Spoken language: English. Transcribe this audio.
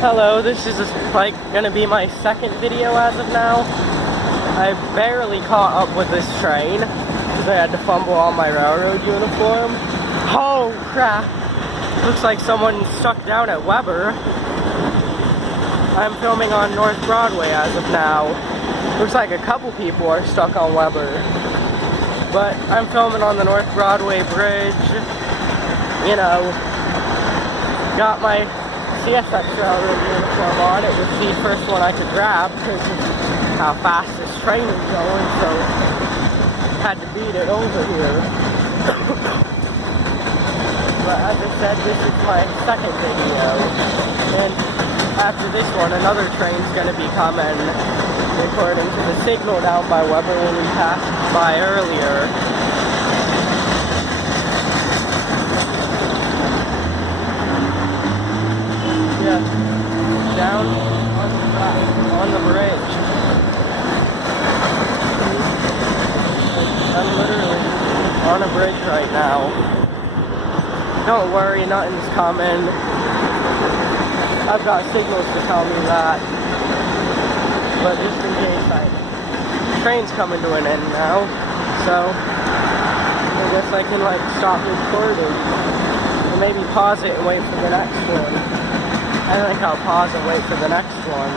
Hello, this is like gonna be my second video as of now. I barely caught up with this train because I had to fumble on my railroad uniform. Oh crap! Looks like someone stuck down at Weber. I'm filming on North Broadway as of now. Looks like a couple people are stuck on Weber. But I'm filming on the North Broadway bridge. You know, got my CSX railroad uniform on. It was the first one I could grab because of how fast this train is going, so had to beat it over here. But as I said, this is my second video, and after this one, another train's going to be coming according to the signal down by Weber when we passed by earlier. Yeah, down on the bridge. I'm literally on a bridge right now. Don't worry, nothing's coming. I've got signals to tell me that. But just in case, the train's coming to an end now. So, I guess I can like stop recording. Or maybe pause it and wait for the next one. I think I'll pause and wait for the next one.